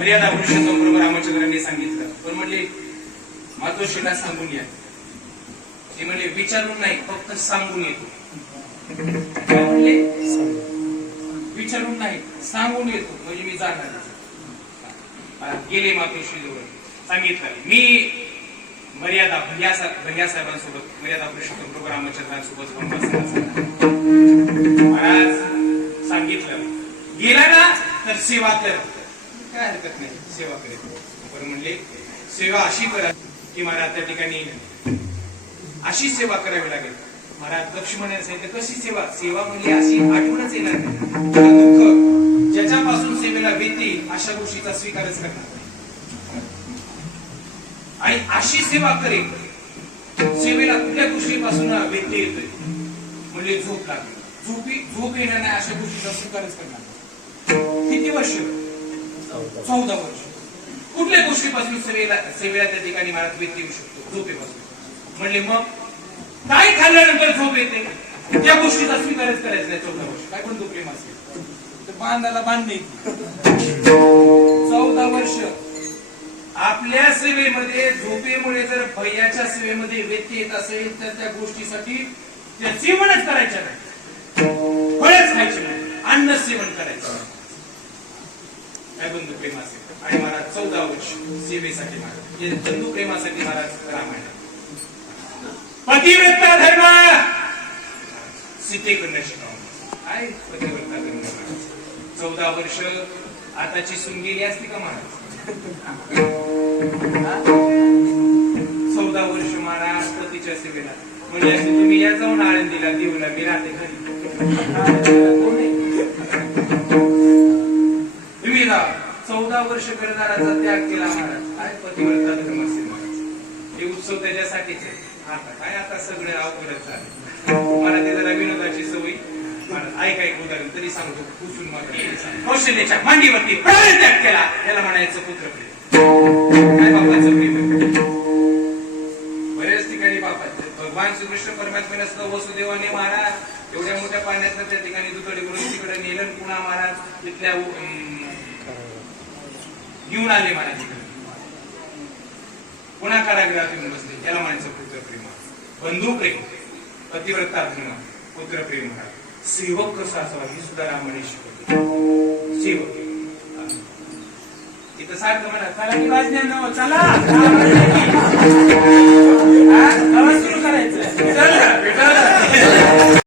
मर्यादा पुरुषोत्तम प्रभू रामचंद्रांनी सांगितलं. पण म्हणले मातोश्रीला सांगून या ते म्हणले विचारून नाही फक्त सांगून येतो. विचारून नाही सांगून येतो. म्हणजे मी जाणार गेले मातोश्री जवळ सांगितलं. मी मर्यादा भैया साहेब भैया साहेबांसोबत मर्यादा पुरुषोत्तम प्रभू रामचंद्रांसोबत महाराज सांगितलं. गेला ना तर सेवा कर. काय हरकत नाही सेवा करेल पण म्हणले सेवा अशी करा की महाराज त्या ठिकाणी अशी सेवा करावी लागेल. महाराज लक्ष्मणाने सांगितलं कशी सेवा? सेवा म्हणजे अशी आठवणच येणार नाही. दुःख ज्याच्यापासून सेवेला भीती अशा गोष्टीचा स्वीकारच करणार नाही. आणि अशी सेवा करेल सेवेला कुठल्या गोष्टीपासून व्यत्यय येतोय म्हणजे झोप लागली. झोपी झोप येणार नाही अशा गोष्टीचा स्वीकारच करणार किती वर्ष? चौदा वर्ष. कुठल्या गोष्टीपासून सेवेला सेवेला त्या ठिकाणी मला व्यत्यय येऊ शकतो झोपेपासून. म्हणले मग काय खाल्ल्यानंतर झोप येते? त्या गोष्टीचा स्वीकारच करायचा नाही चौदा वर्ष. काय पण तो प्रेम असेल तर बांधाला बांधणे चौदा वर्ष. आपल्या सेवेमध्ये झोपेमुळे जर भैयाच्या सेवेमध्ये व्यत्यय येत असेल तर त्या गोष्टीसाठी त्या सेवनच करायच्या नाही. फळच खायचे नाही. अन्न सेवन करायचं काय बंधू प्रेम असेल आणि महाराज चौदा वर्ष सेवेसाठी महाराज. हे बंधू प्रेमासाठी महाराज रामायण. पतिव्रत धर्म! सीतेकडनं शिकावं काय पतिव्रता धर्म चौदा वर्ष आताची सून गेली असती का महाराज? चौदा वर्ष महाराज पतीच्या सेवेला. म्हणजे तुम्ही या जाऊन आळंदीला देऊला मी राहते घरी. केला. चौदा वर्ष करणाऱ्याचा त्याग केला महाराज. काय पतिव्रता धर्म असेल महाराज? हे उत्सव त्याच्यासाठीच आहे. आता काय आता सगळे अवघडच झाले. मला ते जरा विनोदाची सवय. ऐका एक उदाहरण तरी सांगतो. पुसून मात्र कौशल्याच्या मांडीवरती प्राण त्याग केला. याला म्हणायचं पुत्र काय बापाचं प्रेम बऱ्याच ठिकाणी बापा भगवान श्रीकृष्ण परमात्म्याने सुद्धा वसुदेवाने महाराज. एवढ्या मोठ्या पाण्यात त्या ठिकाणी दुकडे करून तिकडे नेलन पुन्हा महाराज. तिथल्या घेऊन आले म्हणायचे पुन्हा कारागृहात येऊन बसले. त्याला म्हणायचं पुत्र प्रेम बंधू प्रेम पतिव्रता धर्म पुत्र प्रेम महाराज सेवक कसा असावा हे सुद्धा रामाने शिकवले. सेवक. इथं सारखं म्हणा चला की वाजण्या चला.